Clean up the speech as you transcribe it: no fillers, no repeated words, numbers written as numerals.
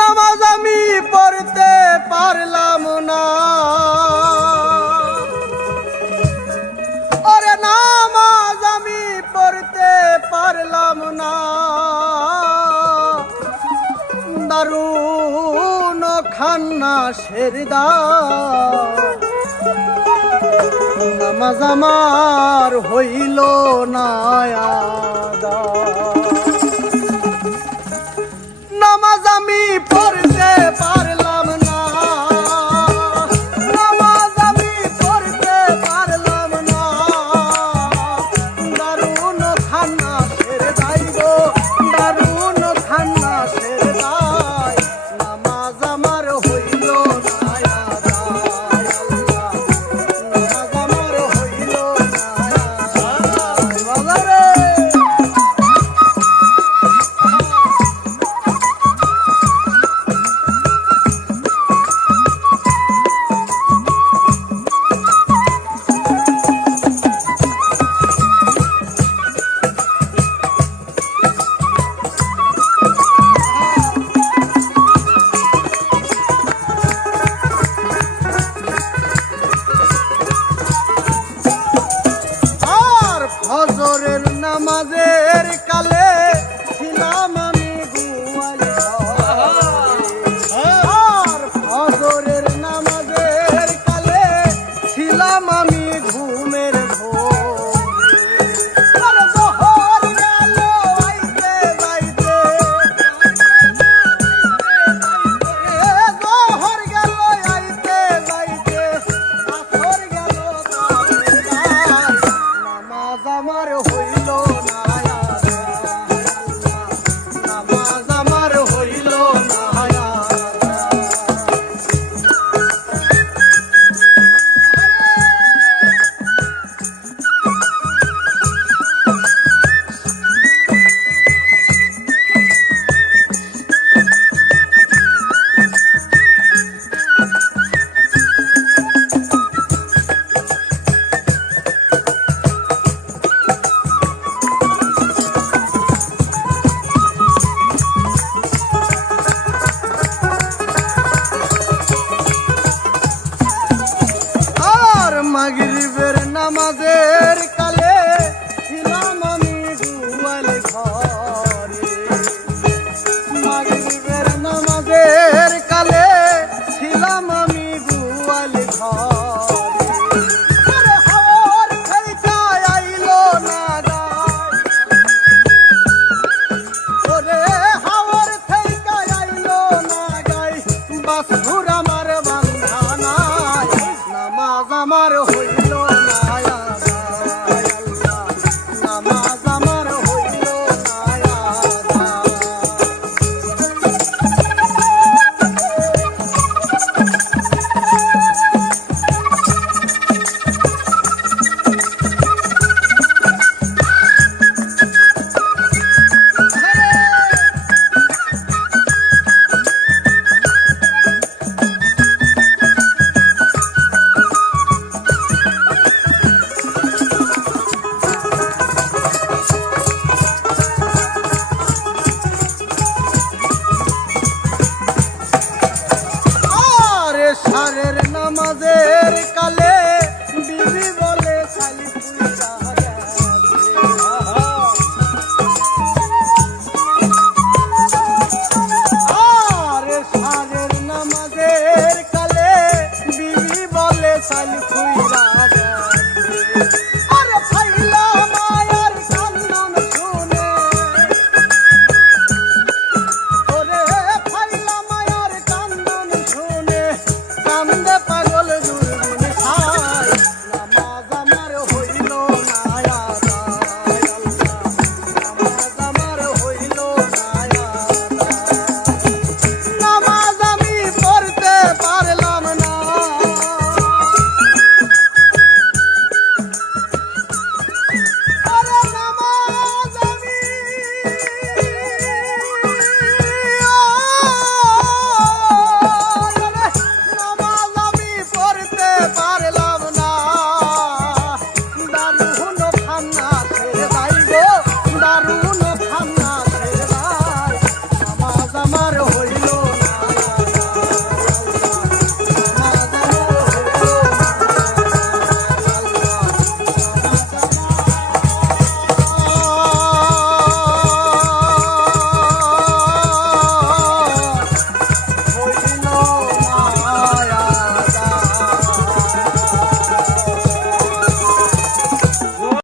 নামাজ আমি পড়তে পারলাম না, ওরে নামাজ আমি পড়তে পারলাম না। দারুণ খান্নাসের দাও, নামাজ আমার হইল না আদা। নামাজ আমি পড়তে পারলাম না, নামাজ আমি পড়তে পারলাম না। দারুণ খান্নাসের দায় গো, দারুণ খান্নাসের দায়, নামাজ আমার হইল না আদা। নামাজ আমার হইল না আদা। ফজরের নামাজের কালে ছিলাম আমি ঘুমালে ঘরে, আর ফজরের নামাজের কালে ছিলাম আমি ঘুমের ঘোরে। আর জোহর গেল আইতে যাইতে, জোহর গেল আইতে যাইতে, আসর গেল নামাজ আমার হইল না আদা। নামাজ আমার হইল না আদা। মাগরিবের নামাজের কালে ছিলাম আমি ঘুমালে ঘরে, মাগরিবের নামাজের কালে ছিলাম আমি ঘুমালে ঘরে। আরে হাওয়ার থেকে আইলো না গায়, ওরে হাওয়ার থেকে আইলো না গায়, বাসুর আমার বান্ধা নাই, নামাজ আমার হইল না আদা। নামাজ আমার হইল না আদা। সারের নামাজের কালে বিবি বলে খালি পুইরা গেছে। আরে